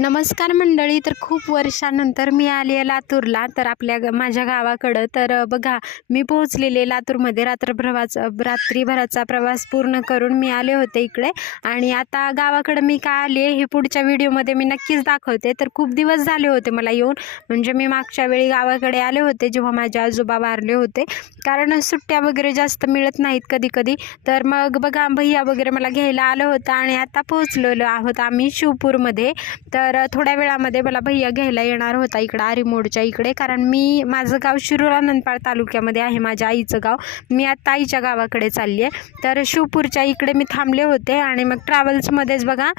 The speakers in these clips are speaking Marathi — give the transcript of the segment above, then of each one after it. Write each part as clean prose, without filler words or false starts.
नमस्कार मंडळी. तर खूप वर्षानंतर मी आली आहे लातूरला. तर माझ्या गावाकडं. तर बघा, मी पोहोचलेले लातूरमध्ये रात्रीभराचा प्रवास पूर्ण करून मी आले होते इकडे. आणि आता गावाकडं मी का आले हे पुढच्या व्हिडिओमध्ये मी नक्कीच दाखवते. तर खूप दिवस झाले होते मला येऊन, म्हणजे मी मागच्या वेळी गावाकडे आले होते जेव्हा माझे आजोबा वारले होते. कारण सुट्ट्या वगैरे जास्त मिळत नाहीत कधी कधी. तर मग बघा, भैया वगैरे मला घ्यायला आलं होतं आणि आता पोहोचलेलो आहोत आम्ही शिवपूरमध्ये. तर थोड्या वेळामध्ये मला भैया घ्यायला येणार होता इकडं आरीमोडच्या इकडे. कारण माझं गाव शिरूर आनंदपाळ तालुक्यामध्ये आहे, माझ्या आईचं गाव. मी आता आईच्या गावाकडे चालली आहे. तर शिवपूरच्या इकडे मी थांबले होते आणि मग ट्रॅव्हल्समध्येच बघा,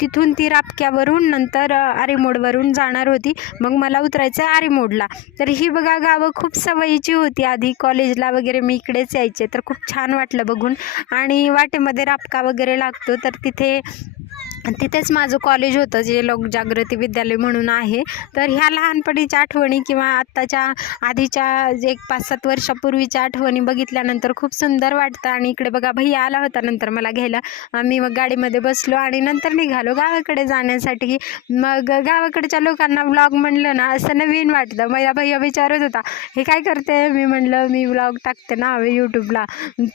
तिथून ती रापक्यावरून नंतर आरीमोडवरून जाणार होती. मग मला उतरायचं आहे आरीमोडला. तर ही बघा, गावं खूप सवयीची होती. आधी कॉलेजला वगैरे मी इकडेच यायचे, तर खूप छान वाटलं बघून. आणि वाटेमध्ये रापका वगैरे लागतो, तर तिथेच माझं कॉलेज होतं, जे लोकजागृती विद्यालय म्हणून आहे. तर ह्या लहानपणीच्या आठवणी किंवा आत्ताच्या आधीच्या एक 5-7 वर्षापूर्वीच्या आठवणी बघितल्यानंतर खूप सुंदर वाटतं. आणि इकडे बघा, भैया आला होता नंतर मला घ्यायला. आम्ही मग गाडीमध्ये बसलो आणि नंतर निघालो गावाकडे जाण्यासाठी. मग गावाकडच्या लोकांना व्लॉग म्हणलं ना, असं नवीन वाटतं. माझा भैया विचारत होता, हे काय करते? मी म्हणलं, मी व्लॉग टाकते ना यूट्यूबला,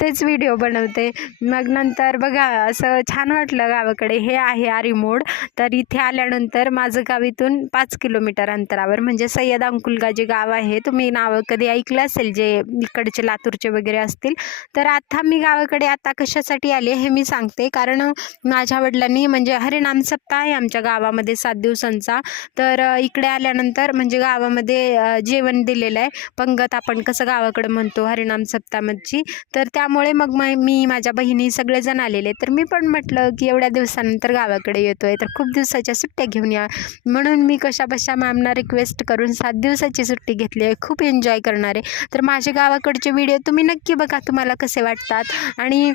तेच व्हिडिओ बनवते. मग नंतर बघा, असं छान वाटलं गावाकडे. हे आहे आरीमोड. तर इथे आल्यानंतर माझं गाव इथून 5 किलोमीटर अंतरावर, म्हणजे सय्यद अंकुलगा जे गाव आहे, तुम्ही नावं कधी ऐकलं असेल जे इकडचे लातूरचे वगैरे असतील. तर आता मी गावाकडे आता कशासाठी आले हे मी सांगते. कारण माझ्या वडिलांनी, म्हणजे हरिनाम सप्ताह आहे आमच्या गावामध्ये 7 दिवसांचा. तर इकडे आल्यानंतर म्हणजे गावामध्ये जेवण दिलेलं आहे, पंगत आपण कसं गावाकडे म्हणतो हरिनाम सप्ताहाची. तर त्यामुळे मग मी माझ्या बहिणी सगळेजण आलेले. तर मी पण म्हटलं की एवढ्या दिवसानंतर गावाकडे येतोय, तर खूप दिवसाच्या सुट्ट्या घेऊन या. म्हणून मी कशाबशा मॅमना रिक्वेस्ट करून 7 दिवसाची सुट्टी घेतली आहे. खूप एन्जॉय करणार आहे. तर माझे गावाकडचे व्हिडिओ तुम्ही नक्की बघा, तुम्हाला कसे वाटतात. आणि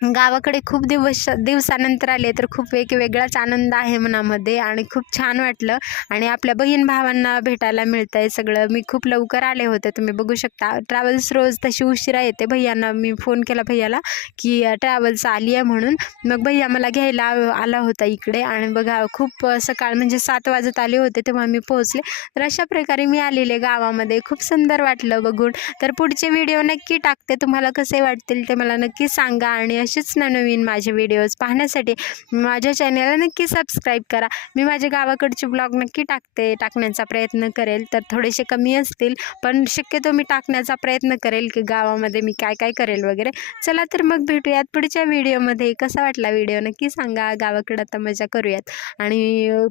गावाकडे खूप दिवसानंतर आले, तर खूप एक वेगळाच आनंद आहे मनामध्ये आणि खूप छान वाटलं. आणि आपल्या बहीण भावांना भेटायला मिळतं आहे सगळं. मी खूप लवकर आले होते, तुम्ही बघू शकता. ट्रॅव्हल्स रोज तशी उशिरा येते. भैयांना मी फोन केला भैयाला की ट्रॅव्हल्स आली आहे म्हणून. मग भैया मला घ्यायला आला होता इकडे. आणि बघा, खूप सकाळ म्हणजे 7 वाजत आले होते तेव्हा मी पोहोचले. तर अशा प्रकारे मी आलेले गावामध्ये. खूप सुंदर वाटलं बघून. तर पुढचे व्हिडिओ नक्की टाकते, तुम्हाला कसे वाटतील ते मला नक्की सांगा. आणि असेच नवीन माझे व्हिडिओज पाहण्यासाठी माझ्या चॅनलला नक्की सबस्क्राईब करा. मी माझ्या गावाकडचे ब्लॉग नक्की टाकण्याचा प्रयत्न करेल. तर थोडेसे कमी असतील, पण शक्यतो मी टाकण्याचा प्रयत्न करेल की गावामध्ये मी काय काय करेल वगैरे. चला तर मग भेटूयात पुढच्या व्हिडिओमध्ये. कसा वाटला व्हिडिओ नक्की सांगा. गावाकडे आता मजा करूयात. आणि